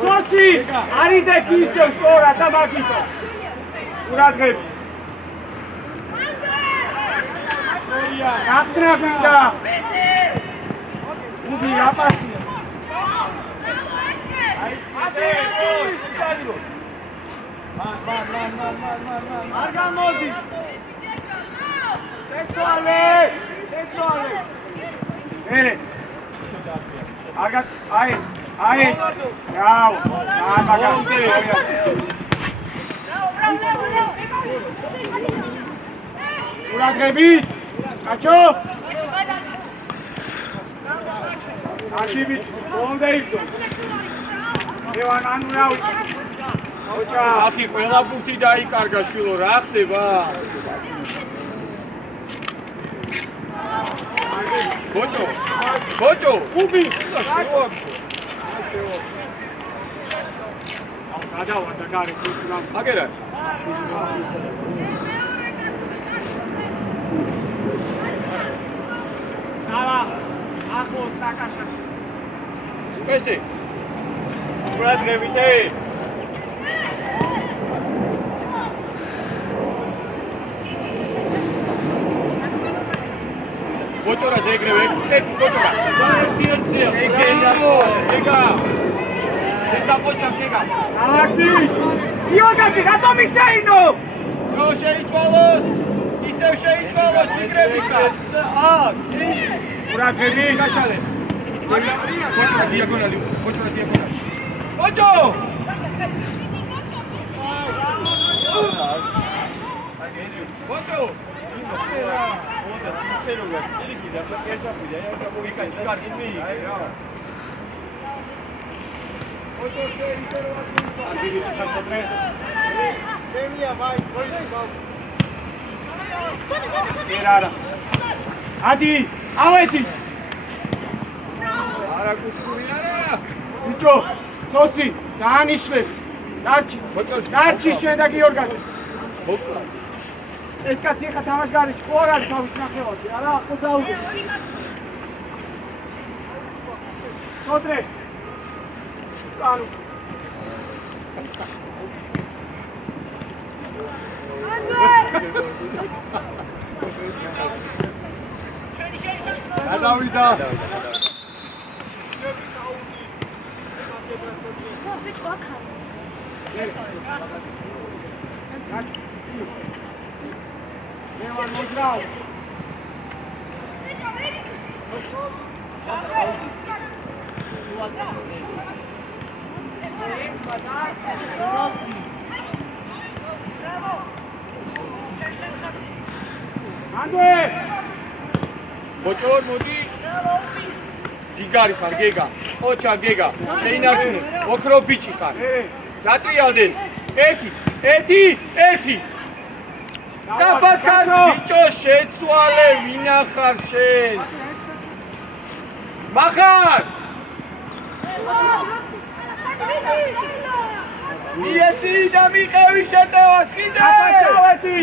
Sosi! Ari definiție sora, da magito. Uragă. Capsina gânda. Ubi rapasi. Arga modi. Sexuale. Bine. Arga, ai. Bravo. Bravo. Uragrebit. Kaço. Akibit. Onda ipto. Evan anunau. Ocha, akhi ყველა პუნქტი დაიკარგა შვილო, რა ხდება? ბოჭო, უბი. გადავა და გარე კულტურამ. აგერა. სალა, ახოს დაკაშა. სპეცი. ბრატღებიტე. Bochora zegre, bochora. Ega bocha chega. Akti! Iorgaci, rato mi seino! No შეიცვალოს, ისევ შეიცვალოს შიგრებიკა. ურაგები, გაშალე. bochora diagonali. Bocho! Bocho! Adi, aveti. Ara kuturi ara. Bicho, sosi, ძალიან იშლები. დარჩი შენ და გიორგანი. ეს კაცი ხა თამაშგარიში ხო არ არის თავის ნახევარში, არა, ხო დაუგე. სოდრე. ანუ. გადავიდა. Evan Modrau. Andue. Bochor modi. Gigari khar gega. Ocha gega. Sheinarchune. Okro bichi khar. Datrialde. Eti. Dabakar bicho შეცვალე ვინახარ შენ მახარ მიეცი და მიყევი შეტევას კიდე აბაჭავეთი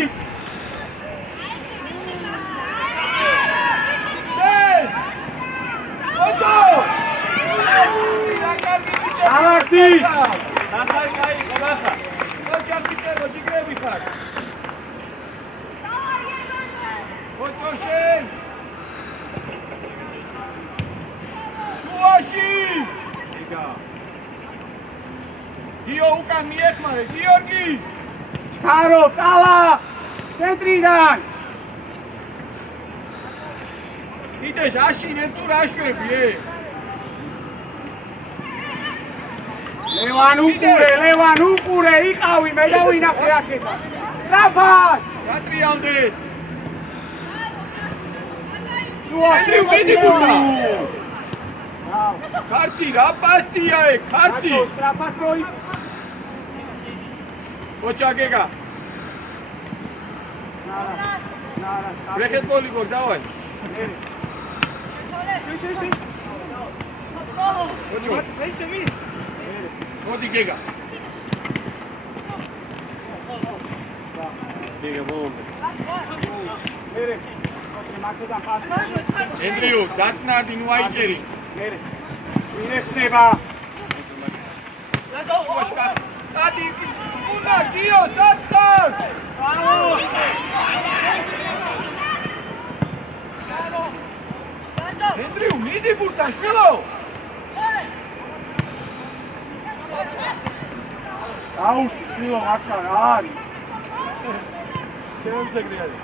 ოდო ალარტი ახალ ხალხა ოჯახიზე მოჯიგრები ხარ Bochoshen! Suashi! Dio ukan miexmare, Georgi! Charo, Tala! Centridan! Ides, ashin, entur ashwebi, Levan upure, iqavi, me davinakhre aketa. Strafan! Gatrialdet! Karchi, rapasiya e, karchi. Strapasroi. Bocha gega. Nara. Brekhet goli gol, davai. Shi. Modi gega. ენდრიუ, დაწნარდი ნუ აიჭერი. ინექსნება. დადი, უნდა გიო, საწყარ! ენდრიუ, მიდი ბურთან, შვილო! აუში, შვილო, მართლა რა არის? შემოწეგრე არის.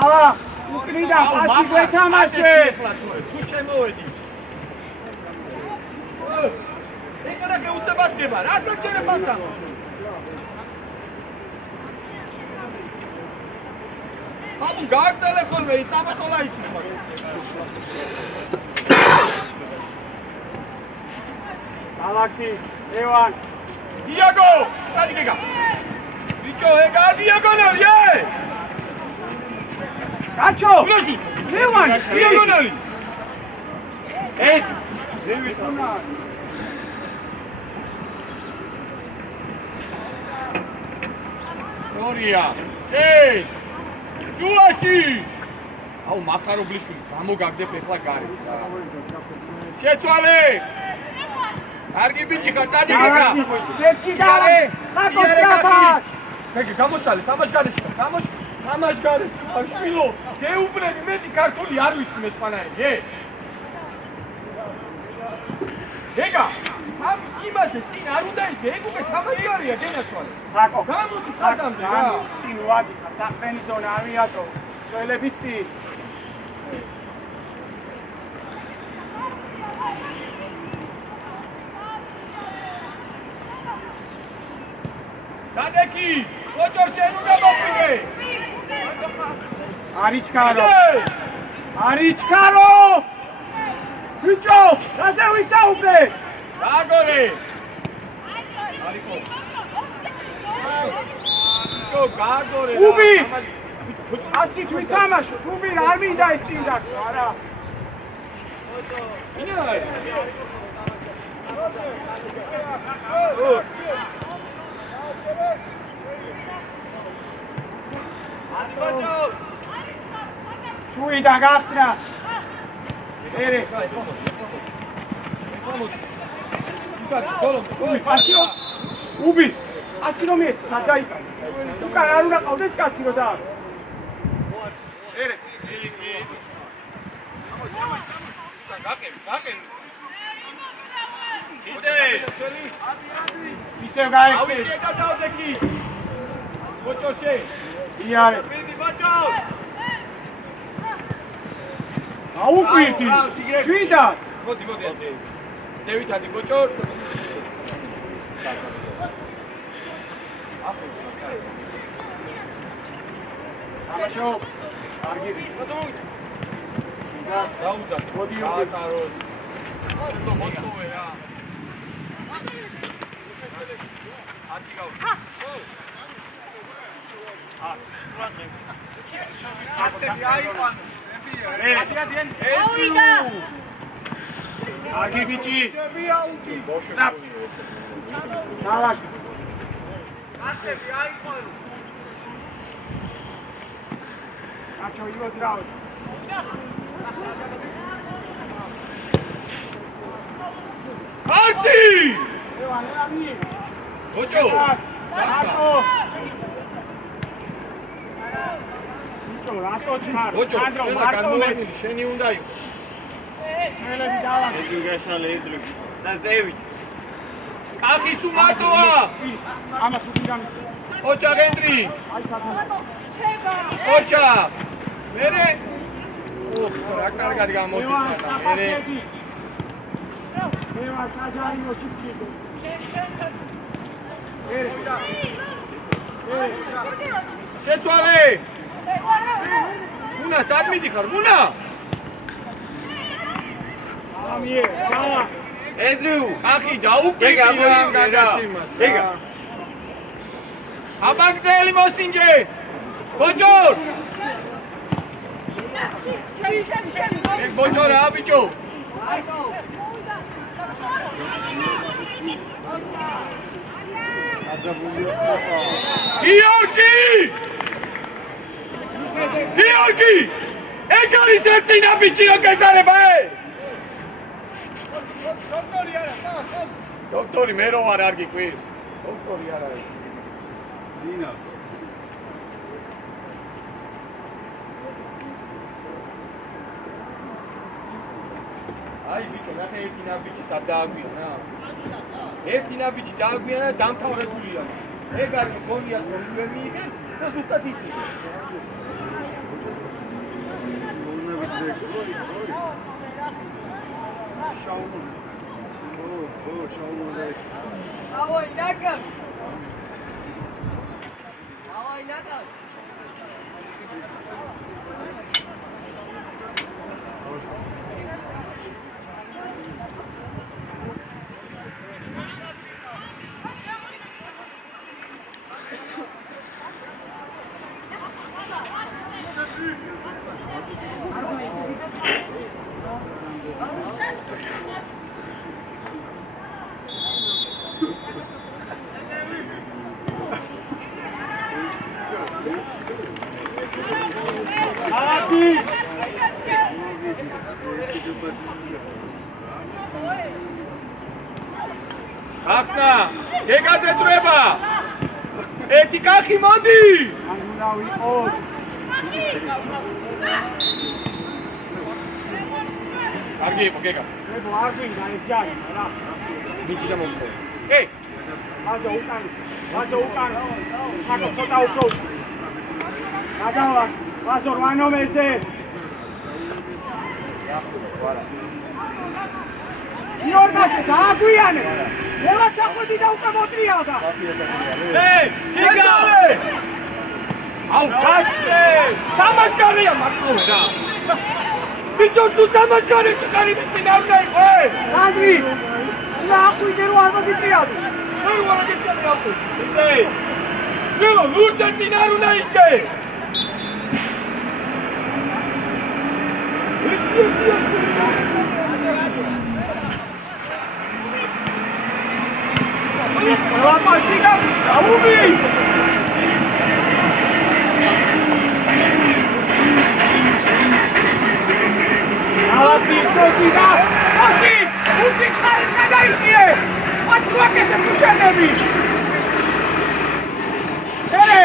ალა, უკრიდა პასი გვეთამაშე. თუ შემოვედი. ეკანა გეუწებად გება, რასაც ჯერე პანტა. აბუ გააგზავნე ხოლმე, წამახოლა იცის მაგრამ. ალაკი, ევან. დიაგო, დადი გიგა. ბიჭო, ეგა დიაგონალი, გაჩო. გლოზი, ევანი, დიაგონალი. ზევით უნდა. გორია. შეი. ჯუაში. აუ მახარობლიშვილი, გამოგაგდებ ეხლა გარეთ. შეცვალე. კარგი ბიჭი ხარ, სადი გიგა. ძეცი გარე. ხაკოსტრაფას. მეგე გამოსალე, თამაშგარეში, თამაშგარეში. შვილო, გეუბნები მეტი ქართული არ ვიცი მე სპანაიე. გეგა, ამ იმაზე წინ არ უნდა იდე, ეგ უკვე თამაშგარია გენაცვალე. ხაკო. გამოდი ხადამდე რა. წინ ვადი, საყმენი ზონა ამიატო. ძველების წინ. დადეკი, ოჯორ შენ უნდა მოფიგე. არიჩკარო. არიჩკარო. ბიჭო, რაზე ვისაუბრე? გაგორე. არიქო. ბიჭო, გაგორე. უბი. ასით ვითამაშო. უბი არ მინდა ეს წინდა, არა. ინა. შუიდან გახსნა. ერე. უბი. ასი რომ ეც სადაიკანა. უკან არ უნდა ყავდეს კაცი რო და. ერე. გაკები. იდე. ისევ გაიხსნა. ავი ეგა დავდექი. ბოჭოშე. იარე. მიდი ბოჭო. აუკვირდი. შუიდან. მოდი. ზევით ადი ბოჭო. ამაშო. კარგი. დაუძა. მოდი ატარო. ხო მოწოვე რა. ათი გაუ. აცები აიყვანო. ავიდა. კარგი ბიჭი. აცები აუდი. დალაკი. აცები აიყვანო. აჩო იოდრავ. არტი! ევანი. ბოჭო. რატო? ბიჭო, რატოს ხარ? ბოჭო, ანდრო, ყველა მარტო განმოვარდნილი, შენი უნდა იყო. ძველები დალაკი. ეძუ გაშალე ეძუ. და ზევი. კახი თუ მარტოა. ამას უკიდან. ოჩა გენდრი. აი საქმე. ოჩა. მერე. ოხ, რა კარგად გამოდიოდა. მერე. ევან საჯარიმო ჩიფკიდო. შეცვალე. მუნა სად მიდიხარ? მუნა. ამიე, გავა. ენდრიუ, ახი დაუკვირდი რა გადაცემას. ეგა. აბაგძელი მოსინჯე. ბოჭო. ეგ ბოჭო რა ბიჭო. გიორგი! ეგ არის ერთი ნაბიჯი რომ გეზარება ე! დოქტორი მე რო ვარ არ გიკვირს. დოქტორი არ არის. ძინა. აი ვიტო რა ერთი ნაბიჯი სად დააგვიანა? ერთი ნაბიჯი დააგვიანა და დამთავრებულია. ეგ არის გონია რომ ვერ მიიღენ და ზუსტად იცი. Давай, Наков! Давай, Наков! ახსნა, გეგაზე წვება! ერთი კახი მოდი! ან უნდა ვიყოს. კარგი იყო გეგა. ებო არ გვინდა ეს ჯარი, რა. მიგიზა მომხო. ე! მაზო უკან. მაგ ცოტა უფრო. გადავა. მაზო 8 ნომერზე. გიორგაჩი დააგვიანე. ელა ჩახვედი და უკვე მოტრიალდა. ე! გეგა! აუ, გასწე! დამაშკარია მარტოვე რა. ბიჭო თუ დამაშკარი ჩქარი მიწინავდა იყო ე! ანდრი. რა აკვიდე რო არ მოგიტრიალდა. მე ვარ გეჭები ავტოს. ე! შენო ლუჩა წინარულა ისე! რა მასინა დაუბი ალათი სოსიდა სოსი უთი ხარის გადაიწიე ასვაკეთე ფუშანები ერე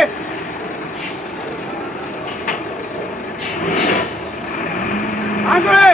ანდრე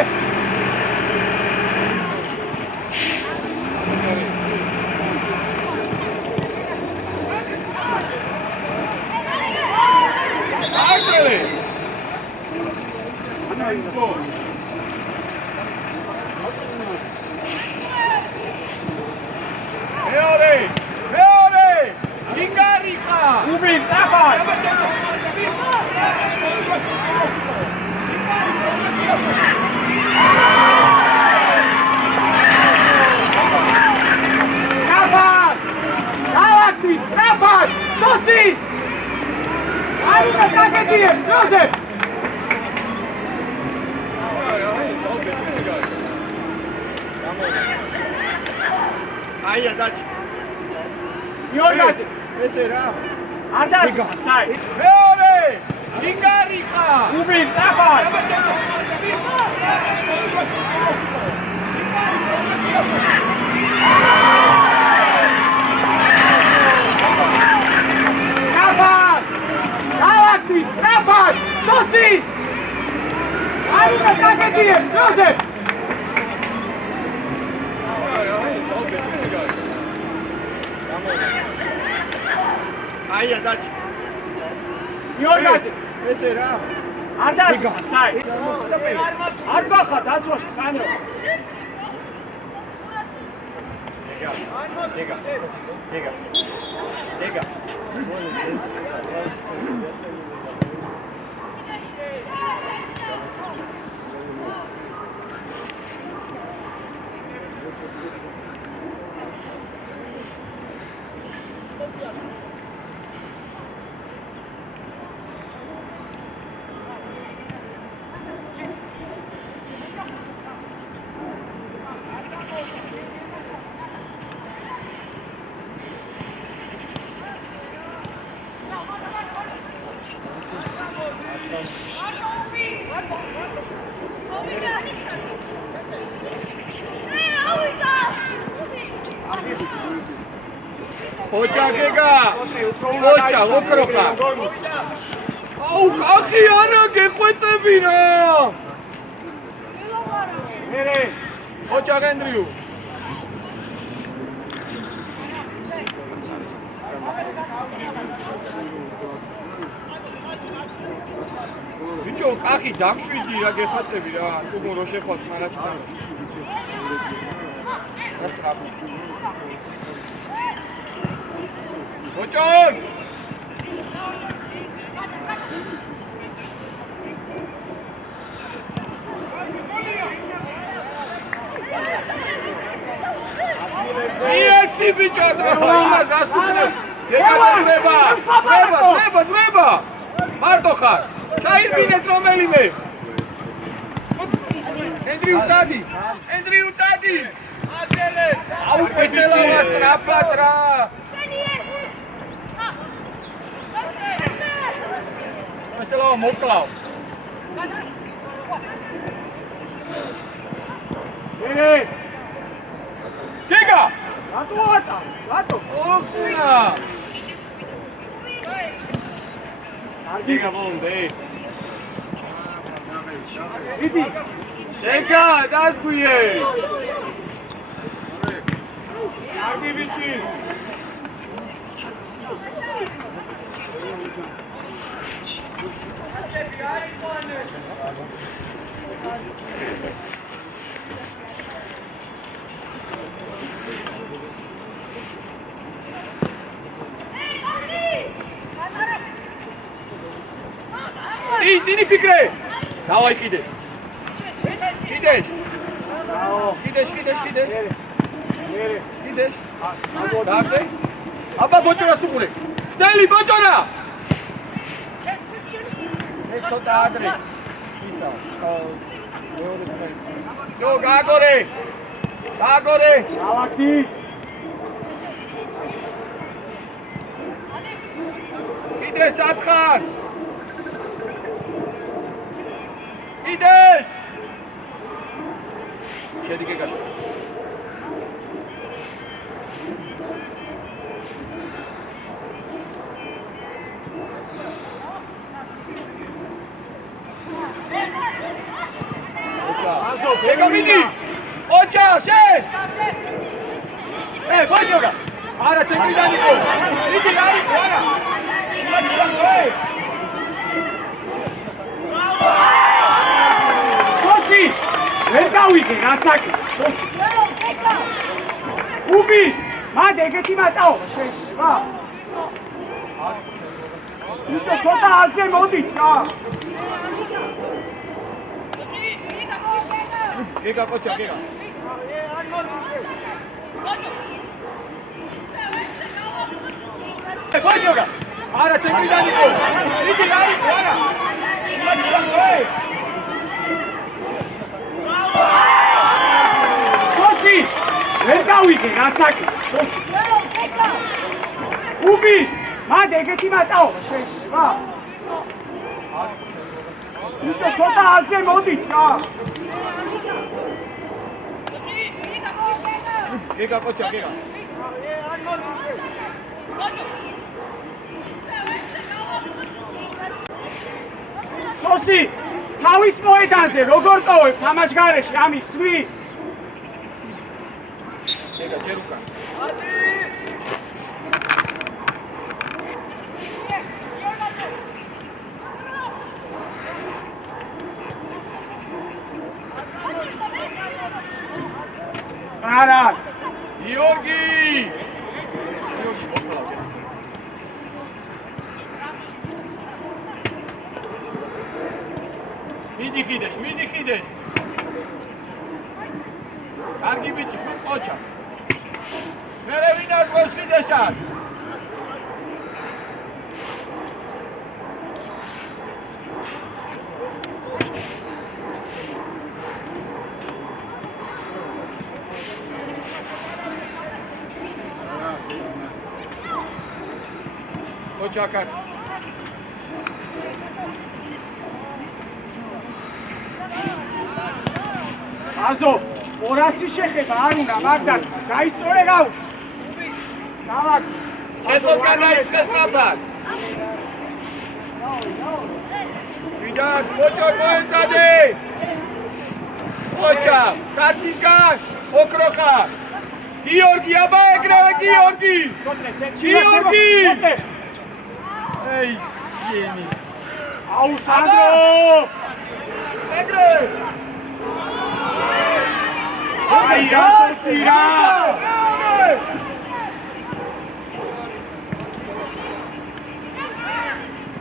აია დაჭი. გიორგაჩი ესე რა. არ დაგა საი მეორე იგარიხა. უბი წაფა სოსი! არ უნდა გაგედიეს, იოსებ! აია დაჭი. გიორგაჩი ესე რა. არ დაგა საი არ ბახა დაცვაში სანო დეგა ოჭა გეგა ოჭა ოქროხა აუ კახი არა გეყვეწები რა მერე ოჭა გენდრიუ ბიჭო კახი დამშვიდი რა გეხაწები რა თუ რო შეხვაც მარაკიდან ოჭონ მიეცი ბიჭო იმას ასწავლეს დრება მარტო ხარ ჩაირბინეთ რომელიმე ენდრიუ წადი აძელე აუ პესელავა სწრაფად რა პესელავა მოკლავ ერე გიგა რატო ოქნა გიგა ბონდე იდი გიგა დასგვიე არგი ბიჭი ძინი ფიქრე დავაი კიდე დაგდე აბა ბოჭორას უყურე წელი ბოჭორა ეს ცოტა ადრე ისა ნო გაგორე ალაკი კიდე სათხარ იდეშ შედეგე გაშო ეკა მიდი ოჭა შენ ბოჭორა არა ცენტრიდან იყო მიდი არა სოსი ვერ გავიგე რასაკი სოსი უბი მანდ ეგეთი მატაობა შეიძლება ბიჭო ცოტა აზე მოდით რა გეგა კოჩა გეგა ბოჭორა არა ცენტრიდან იყო მიდი არა სოსი ვერ გავიგე რასაკი სოსი უბი მანდ ეგეთი მატაობა შეიძლება ბიჭო ცოტა აზე მოდით რა გეგა კოჩა გეგა სოსი თავის მოედანზე როგორ ტოვებ თამაშგარეში ამის ცვი გეგა ჯერუკა არა გიორგი მიდი კიდეშ კარგი ბიჭი ოჭა მერე ვინ აკვეს კიდეშად ოჭა კარგი გაზო 200 შეხება არ უნდა მაგდან დაისწორე გავუშვი დავაკ კეთოს გადაიწყეს სწრაფად ვიდან მოჭო მოეცადე მოჭა კაცისგან ოქროხა გიორგი აბა ეგრევე გიორგი გიორგი ეი შენი აუ სანდრო ეგრევე აი ასოცირა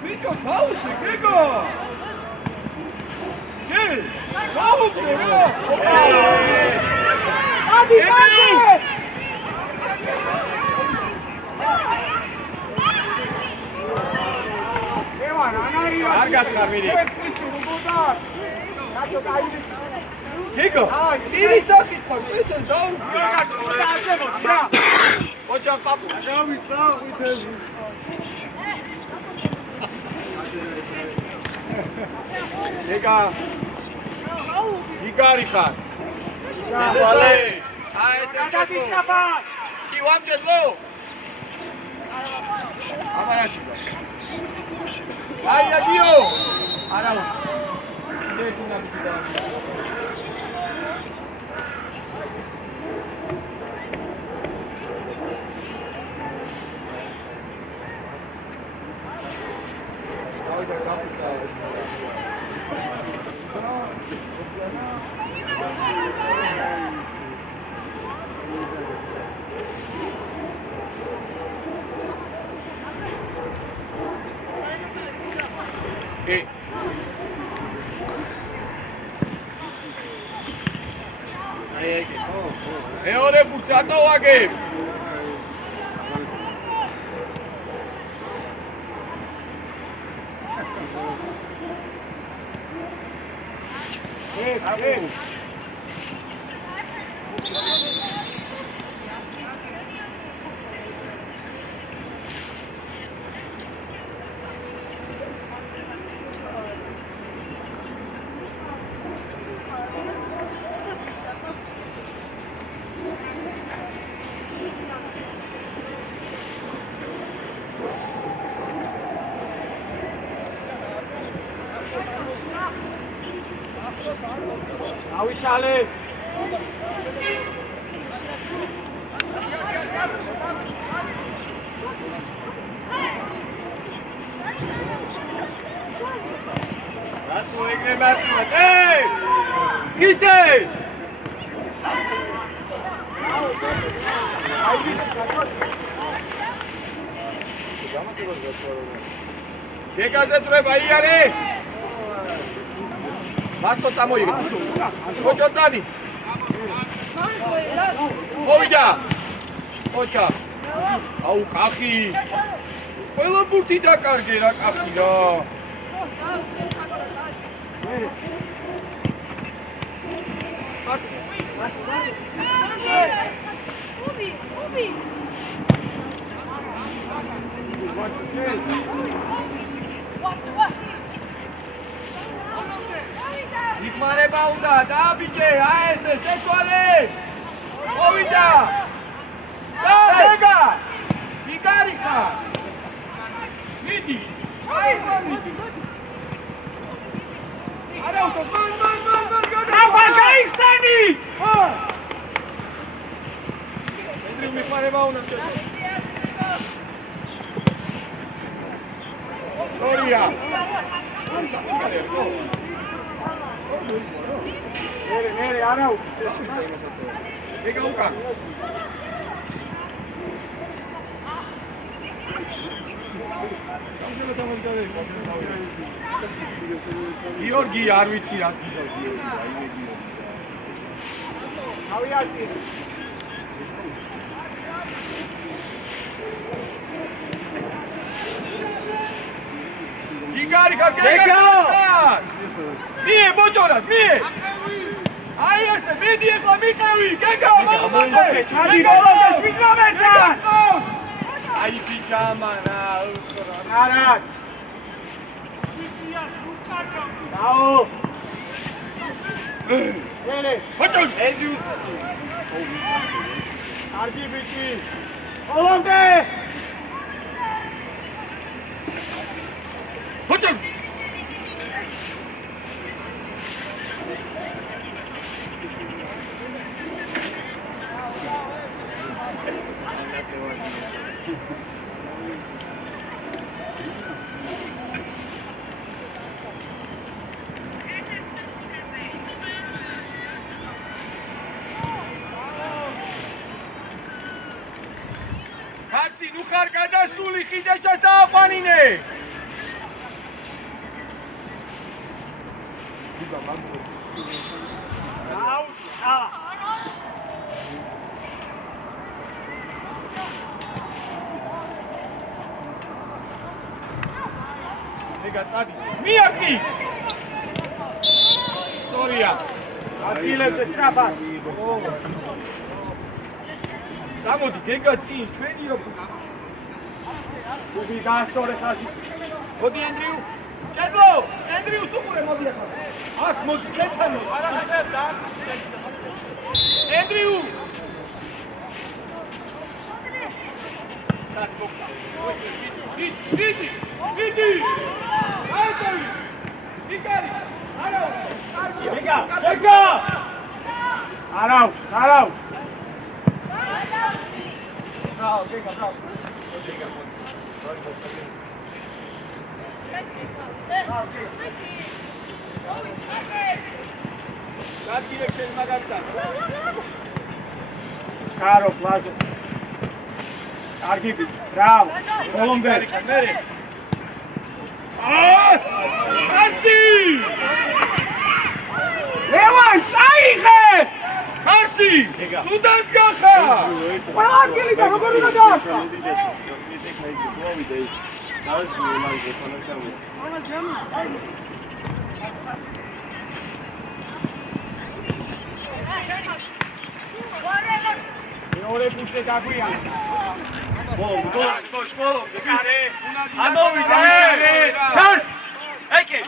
ვიკო დაუსე გეგო ე დაუბრე რა ადი გადი ევან ანარია არ გათხრამირი გეგო ირი საკითხო ეს დაუბრე ოჩა პაპუ გავის და ვითელი ეკა იგარი ხარ ვალე აი ეს გადაგიშაფა კი ვამჭედლო ამარაში აი ადიო არა დექუნა ბიჭდა მეორე ფუძს რატო ვაგებ? ავიშალე რატო ეგრე მარტივად? ე! კიდე! გეგაზე წრება იარე! მარტო წამოიღეთ. ოჩა წანი. მოვიდა. ოჩა. აუ კახი. ყველა ბურთი დაკარგე რა კახი რა. უბი. იფმარება უნდა დააბიჭე აი ესე შეცვალე მოვიდა და ეგა იგარი ხარ მიდი აი მიდი არა უთო მან აბა გაიხსენი ედრი მიფარება უნდა შეცვალე ორია ნერე არა უჩი ეგა უკა გიორგი არ ვიცი რას გიჟავ გიორგი აი მე გიორგი ავიატი გიგარი გაგეგა მიე ბოჭორას მიე აი ესე მიდი ეხლა მიყევი გეგა მომოწე ჩადი ბოლომდე 17-დან აი პიჯამა რა არა დაო მერე ბატონ ენდიუს კარგი ბიჭი ბოლომდე ბატონ კაცი ნუ ხარ გადასული ხიდაშა სააფანინე მიაკი სტორია ადგილებზე სწრაფად გამოდი გეგა წინ ჩვენიო გუდი გაასწორე ხაზი მოდი ენდრიუ ჭედრო ენდრიუს უყურე მოდი ახლა აქ მოდი ჩეთანო არახებ და ენდრიუ საერთოდ დიდი აიტოვი იკარი არა კარგია გეგა არავს ბრავო გეგა ბრავო გაგირექენ მაგართა კარო პლაზო კარგი ბიჭი ბრავო ბოლომდე მერე კაცი ლევან წაიღე კაცი სუდან გახა ყველა ადგილი და როგორ უნდა გააკეთო მეორე ფუტე გაგვიანა ბოლო გარე ამოვიდა ქართ ეკე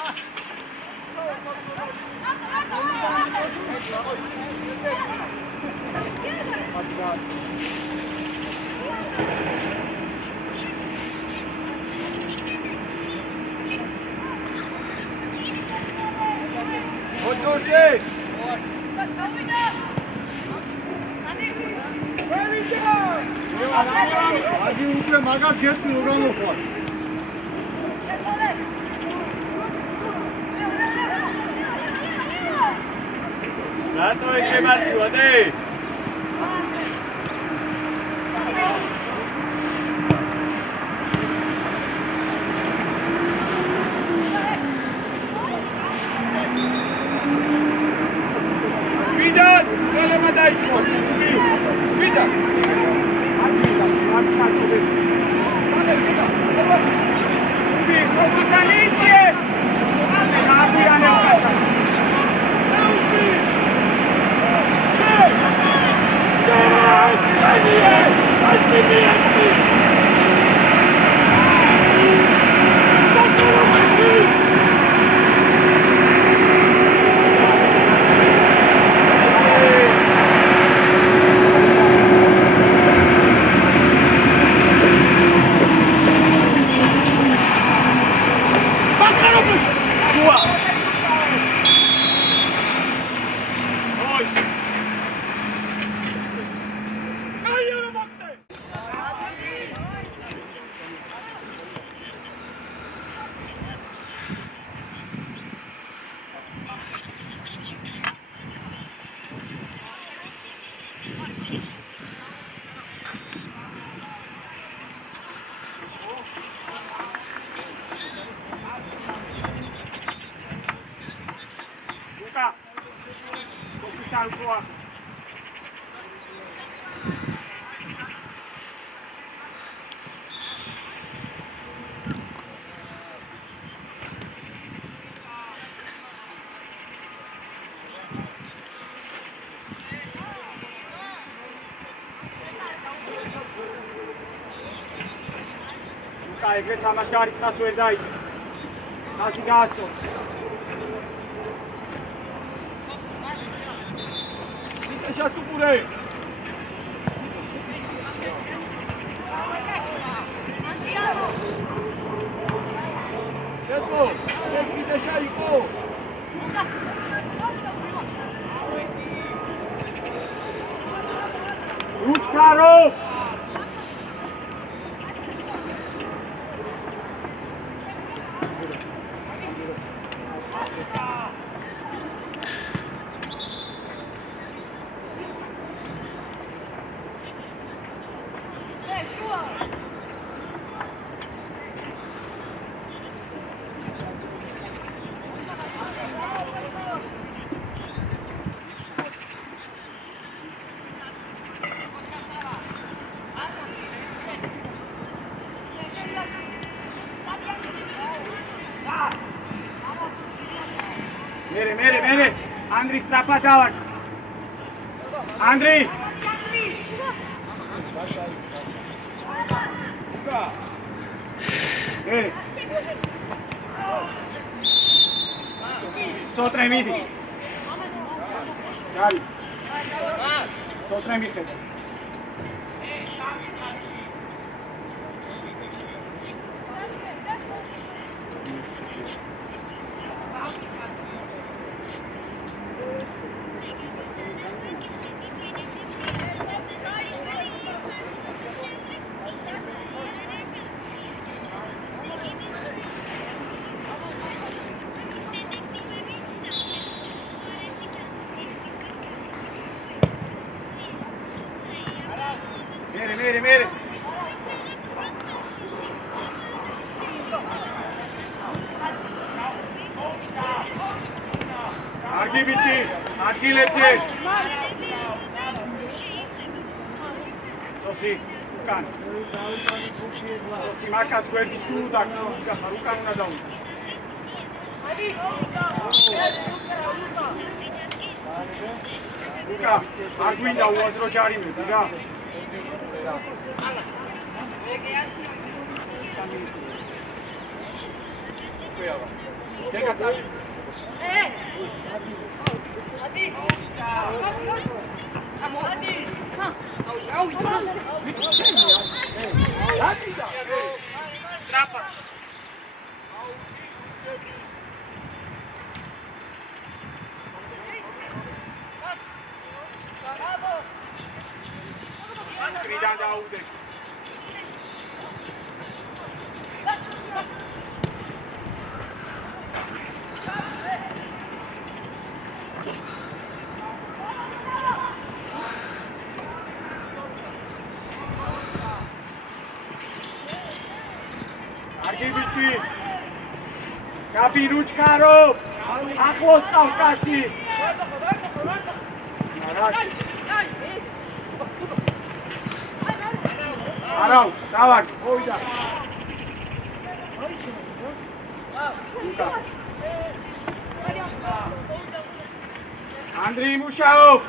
ოჯოშე აგი უკვე მაგას გეტყვი რომ გამოხვალ რატო ეკებათიო დე ვიდან გოლება დაიწყო ვიდან ეგრე თამაში არის ხას ვერ დაიწყო. ხასი გაასწორე. ეშას უყურე. Jetko, ide šajko. Ručkaro. Mere. Andri strapa davak. Andri. Mere. Sotre midi. Dali. Sotre midi. Mere. Argi bici, argi lepse. Sosi, bukan. Sosi makan square itu tak, bukan una daun. Bukan, argi indah uasro cari me, bukan. Venga, Tati. Argibici. Gabi Ručkaro. Ახლოს ყავს კაცი. არავ, დავარ, მოვიდა. ანდრი მუშაობ.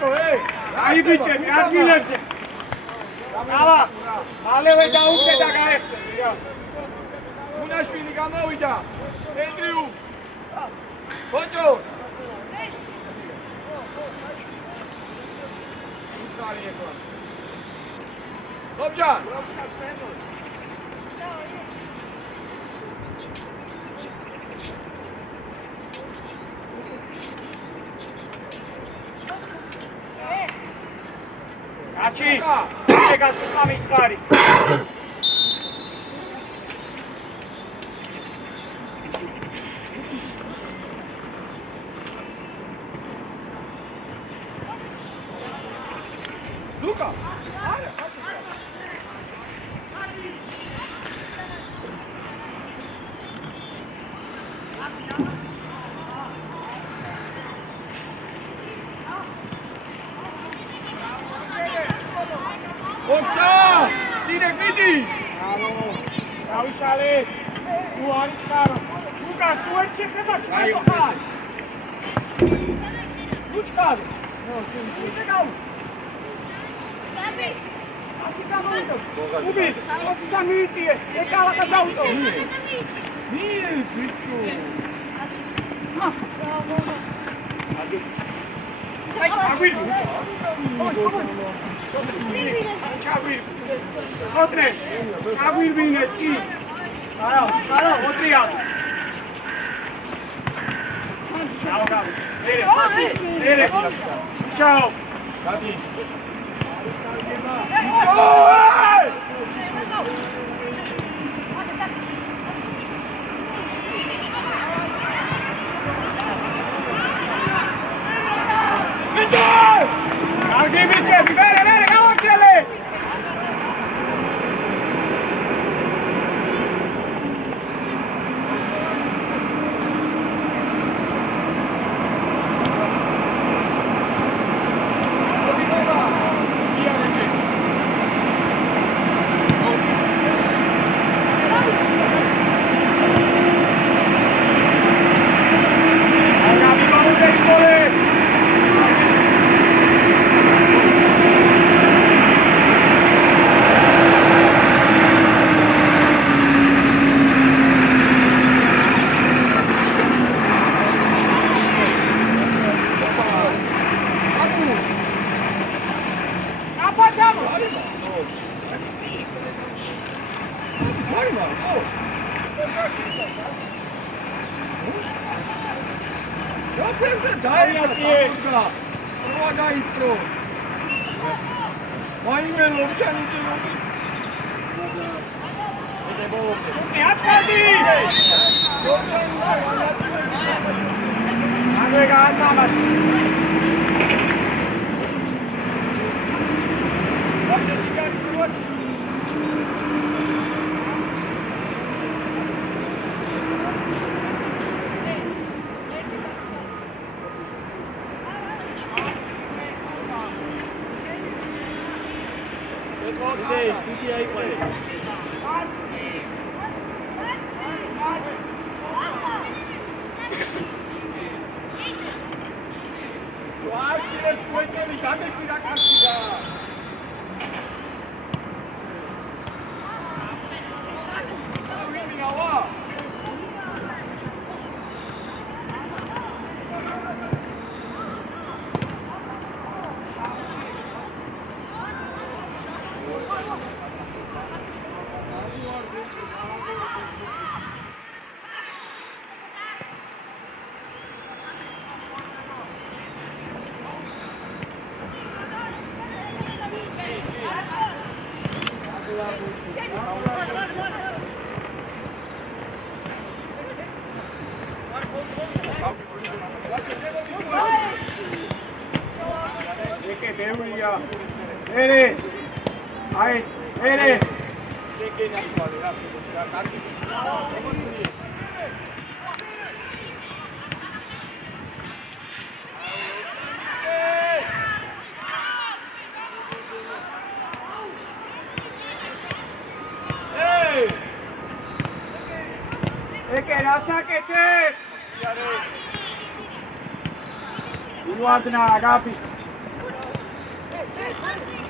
დაუსტო, აი ბიჭები, ადგილებზე. დავა, მალევე დაუდგე და გაეხსენე, რა. მუნაშვილი გამოვიდა. ენდრიუ. ბოჭო. ლობჯან. კაცი, ეგაც გამიწყარი. ლუკა. ოფსა! ძირე გიდი! დავიშალე. ნუ არის ხარო. ლუკა, სუერჩი ხება ჩაიო ხარ. ლუჩკარ. ისე გაუ. დაბი. ასი გამოვიდო. უბი, ასი მიიწიე. ეკალახა დაუტო. მი, ბიჭო. აი, აგვირი. ოტრე. აგვირბინე წი. არა, ოტრია. ჩაო. ერე. ჩაო. გადი. I'll give it to you. Very, go on, Chile.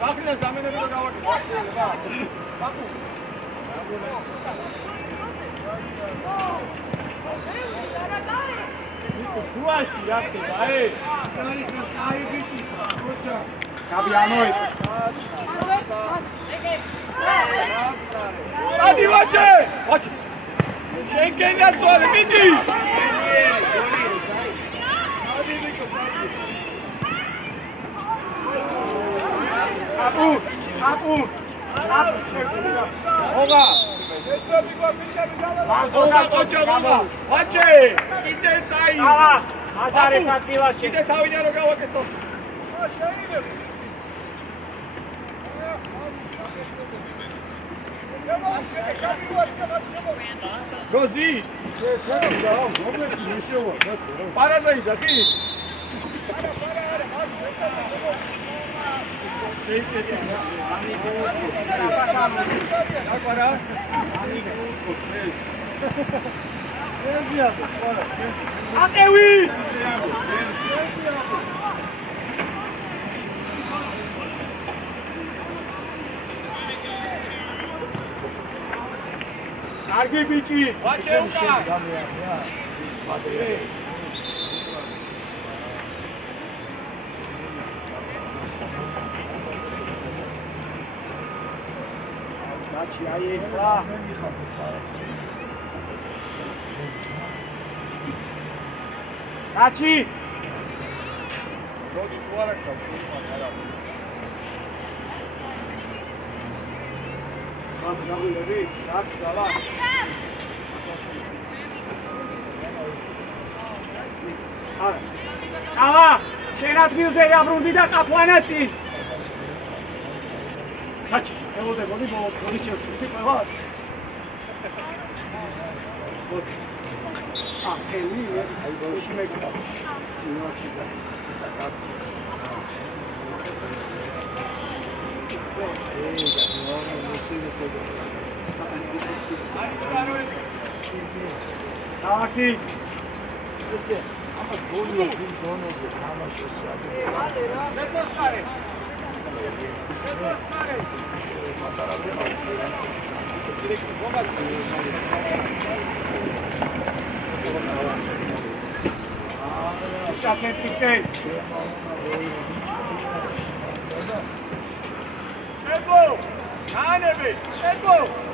გახნა სამენები რომ გავაკეთე. შუაში რა ხდება, კაბიანოი. ადი ვაჭე! ვაჭე! შენ გენდა ძვალი, მიდი! აპუ! ოგა! ოგა წოჭო ოგა! ვაჭე! კიდე წაი! აა! აზარეს ადგილაში. კიდე თავიდან რო გავაკეთო. შეიძლება. Rosi! Para daí, Jati! Agora! Atewi! Argi bici! Vate uka! Daci, ai fra! Daci! Dodi fora, cara. ალა შენ ადგილზე აბრუნდი და ყაფლანა წინ კაჩი ელოდებოდი ბოლოს შევწვდი ყველა ელი აი ბოლოში მეკა ინოჩი ძაკა Aqui. Você. Ama dono aqui, dono de cama, social. Depois pare. Depois pare. Já sempre tem. Chegou. Anebe. Chegou.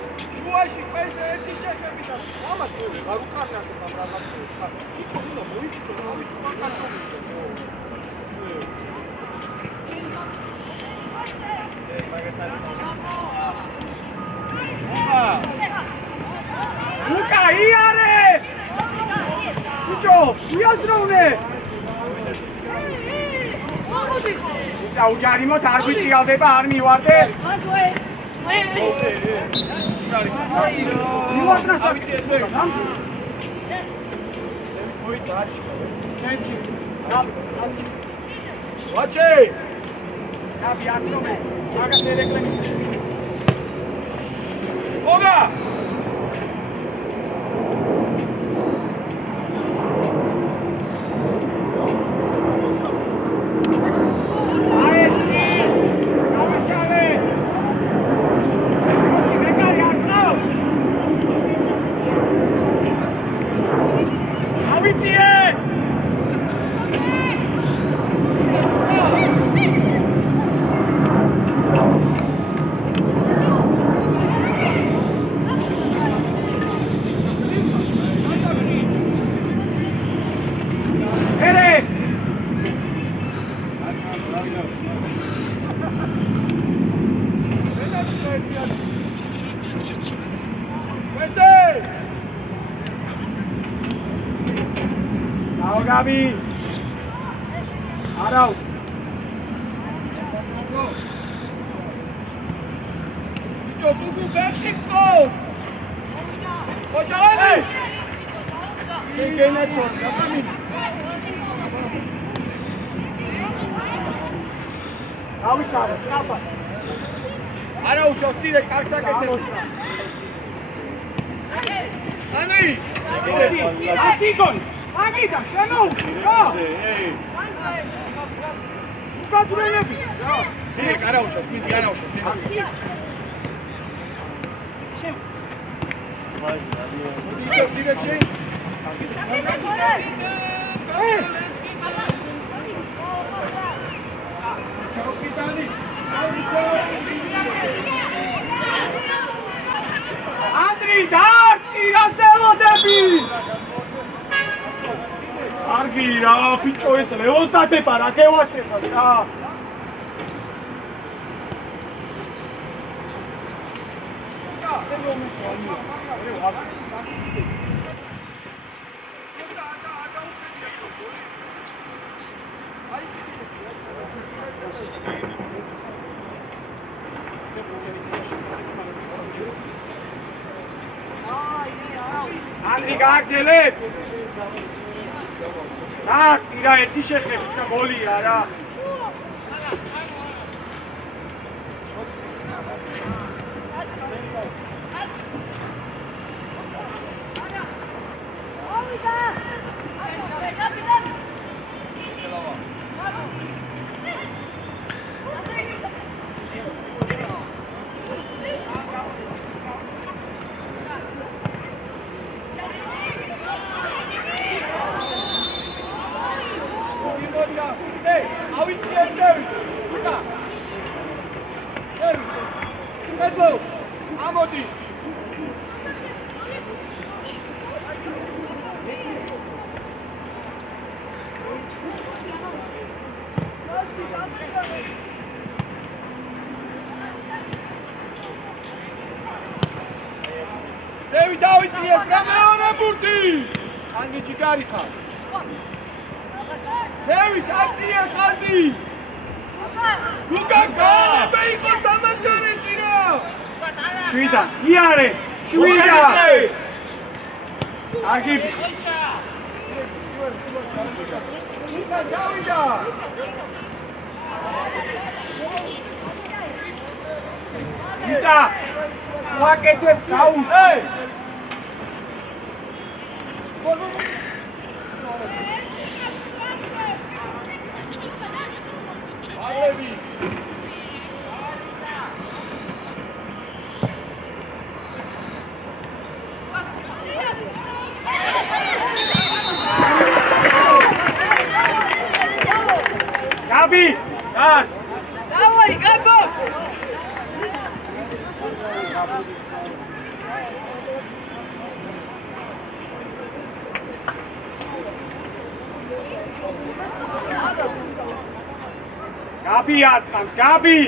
შუაში ყველაზე ერთი შეხედა. ამას თუ არ უკარნაკო ამრაგაცი. იქ უნდა მოიქცო, ამის უკარკაცობისო. უკა იარე! ბიჭო, იაზროვნე! ბიჭო, უჯარი მოთ არ გვიჭიალდება, არ მივარდე? You want to have it? Watch it! Oga! Gabi! Arau! Jogo México! Pode ali! Cheguei na zona, dá pra mim! Calma, Chava, calma! Arau, José, carta que tem! Ani! Assim, gol! Agita, chegou! Go! გაძვრელები. სინე კარაუშო, სინე კარაუშო. სინე შენ. კაპიტანი. ანდრი დაარტყი რასელოდები. კარგი რა ბიჭო ეს ლეოსტატება რა გევასება რა. ანდრი გააგრძელებ. რა ერთი შეხედვით და გოლია რა. ამოდი. ზევი დავიწყიეთ გამეორე ბურთი. ანგი ჯიგარი ხარ. ზევი დაწიე ხაზი. ლუკა გაანებე იყო დამასგარეში რა. შვიდა, იარე, შვიდა. აგი. ლუკა დავიდა. იტა, ვაკეთებ დაუშე. ალევი. გაბი, გად. Давай, Габо! გაბი აწყამს, გაბი.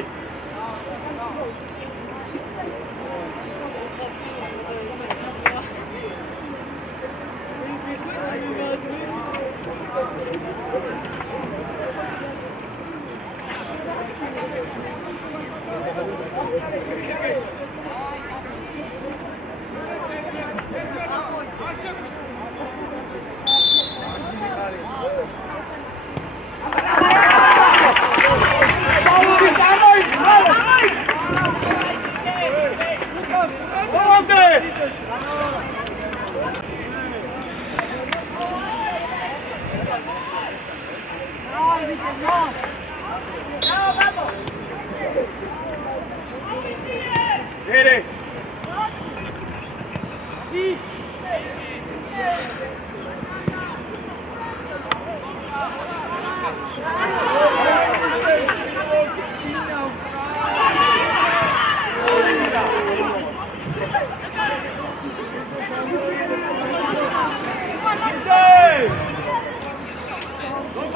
Geri.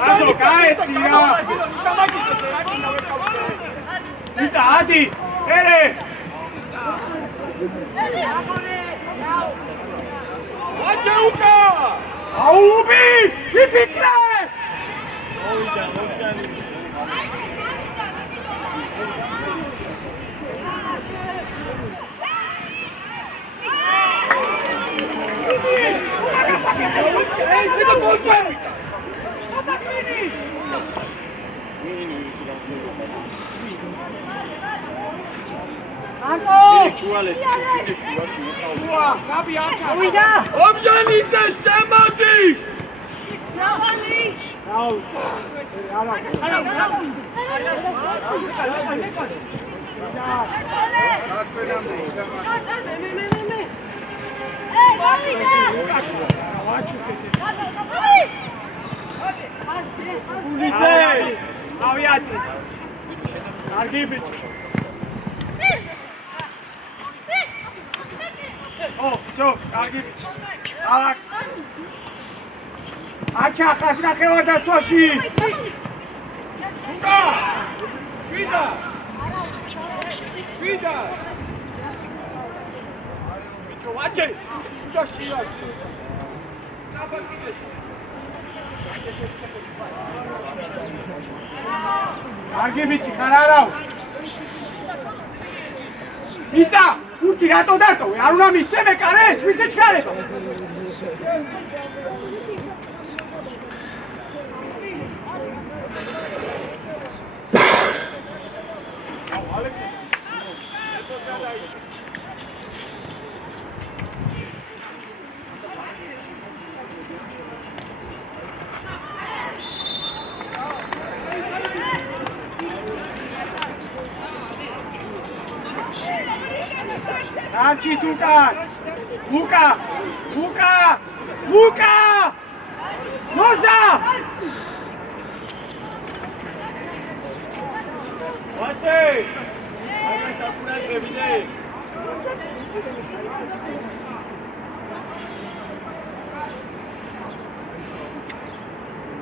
Azo, caeți, ia! Uite, Adi! Ere! Face Uca! Aubi! Ipicle! Acha, ხასნა ხელა დაცვაში. უკა! შვიდა! შვიდა! ბიჭო, ვაჭე! უკა შვიდა! კარგი ბიჭი, ხარ არა? ბიჭა, უთი რატო დატოვე? არ უნდა მისცემე კარეს, ვისე ჩქარება? Archie Tukan! Luka! Luka! Luka! Noza! ვაჭე! აი დაკურებინე!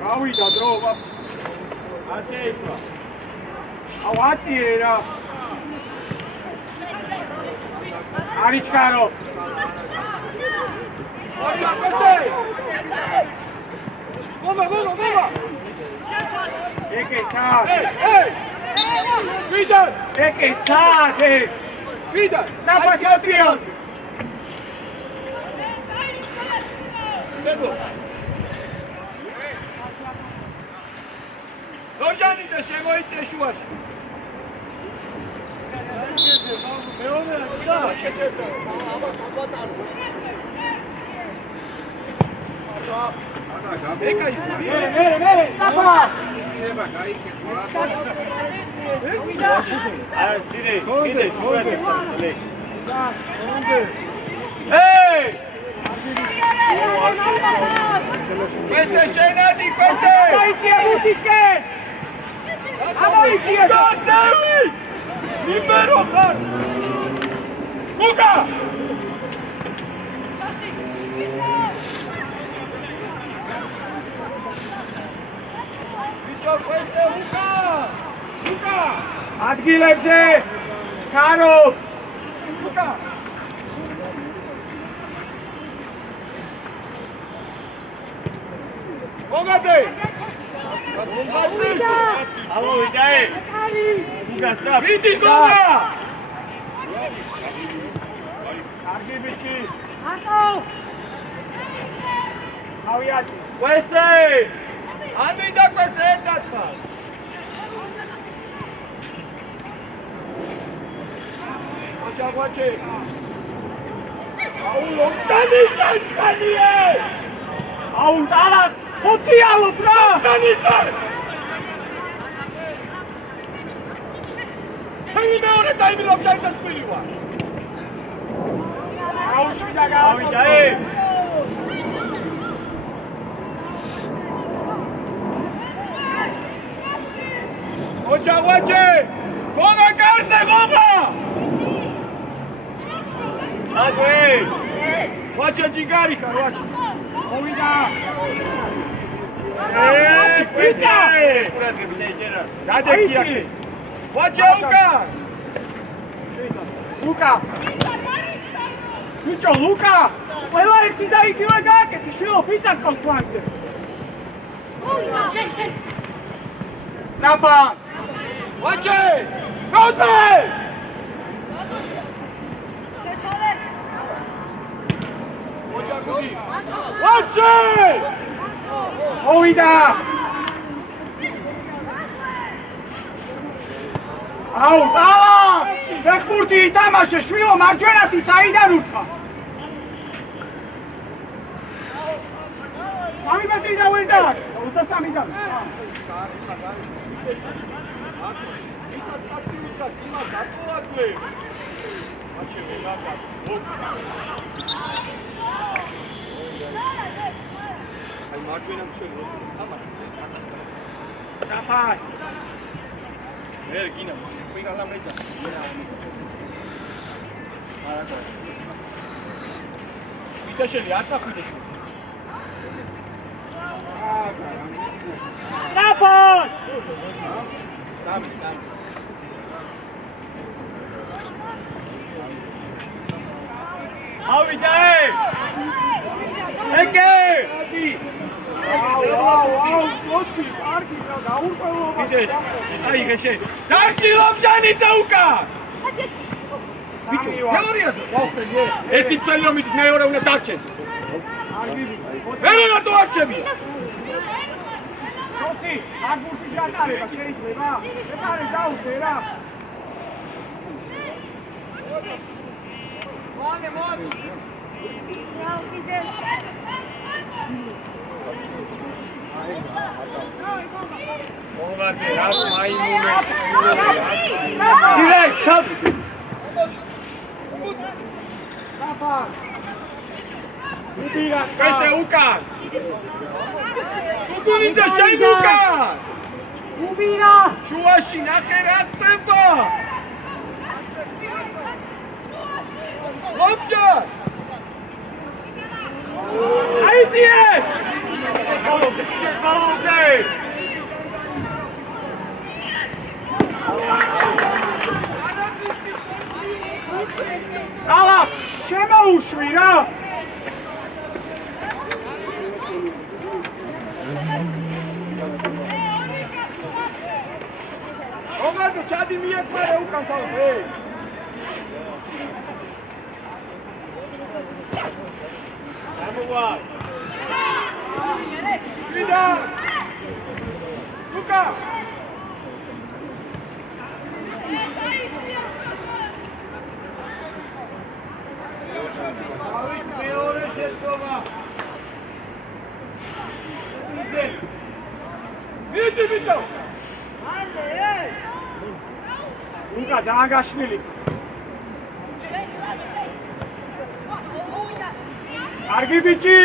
გავიდა დრო, ასე იქვა. აუ აწიე რა. Arichkaro. ვაჭა, კაცე! Bomba! Ekesat. შვიდა! Ekesat. შვიდა! Snapatrios. დებო! როჟანი და შემოიწე შუაში. Questa è scena di queste! Libero far! Luca! Questo è Luca! Luca! Adgilebze! Karo! Luca! Bogate! Alo, idee! Luka, stop! Vidi Luca! Argi bici! Marco! Aviati! Queste! Anni da queste tazza! Guace! Aul lontani tantanie! Aul tala! Oti alo bra! Sanita! Hei meore time lo flight spiriwa! Aul shvidaga! Aui, dai! Ocha guache! Come calze goma! Adwei! Guache gigarica, guache! Ovida! Pisa! Pura trebine ģera! Gade kiaki! Guache Luca! Luka! Bicho, Luka! Ყველა ერთი და იგივე გააკეთე, შვილო, ფიცაკავს ფლანგზე. Ტრაპა! Guache! Gode! Ocha gudi! Guache! Ovida! აუ, დავა! ფეხბურთი ითამაშე, შვილო, მარჯვენათი საიდან უთხა? 3 მეტრი და ვერ დააკ. 23 და აი მარჯვენა მშვენი თამაში. დაფაი. მე გინა, ხიგალა მეჭა. არა. ვიტაშელი არ წახვიდეს. Strapon! სამი. ავიდა! ეკე! აუ, სოსი, კარგი რა, გაურკვევლობა. აი ღეშე. დარჩილობ ჯანიცა უკა! ბიჭო, თეორიაზე გავხდე. ერთი წელი რომ იცი მეორე უნდა დარჩენ. მე რატო არჩები? სოსი, აგურთი ჩატარება შეიძლება? ეს არის დაუძე რა. მალე მოდი. მოგაზე რა მაიმუნე. ძირე, ჩავ. დაფაი. უბირა, ესე უკან. უკუნინდა შენ უკან. უბირა. შუაში ნახე რა ხდება. ოპჯა. აიძიე. მოვიდე! ალა, შემოუშვი რა.ოგადო ჩადი მიეკვარე უკან თავზე. ამოვა! ვიდა. უკა. ავი მეორე შეწყობა. ვიდი ბიჭო. უკა ძალიან გაშლილი. კარგი ბიჭი.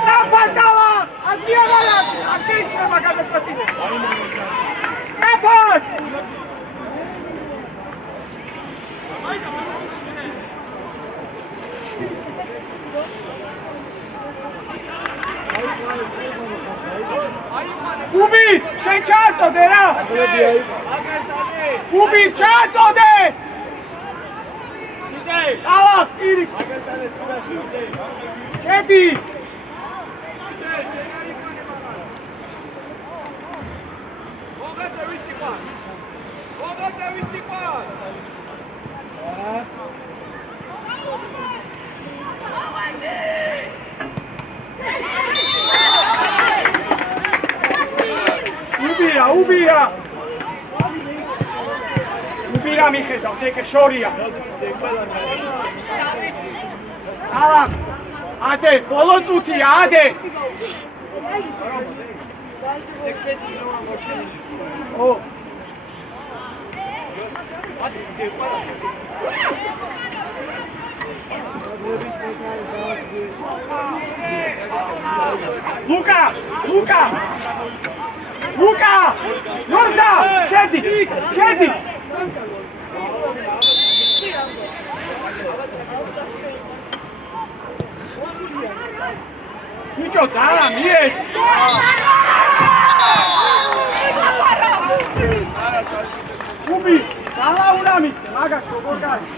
Strapon დავა! აზრიანად! არ შეიძლება გადაწყვეტილება. Strapon! უბი, შენ ჩააწოდე რა! უბი, ჩააწოდე! ალა, პირი! შედი! მოგაზე ვისი ყარ? მოგაზე ვისი ყარ? უბირა! უბირა მიხედავს, ეგ შორია. ალა, ადე, ბოლო წუთია, ადე! ო. ლუკა! ნოსა! შედი! ბიჭო, ძალიან მიეც! უბი, ძალა უნდა მისცე, მაგას როგორ გაიგე?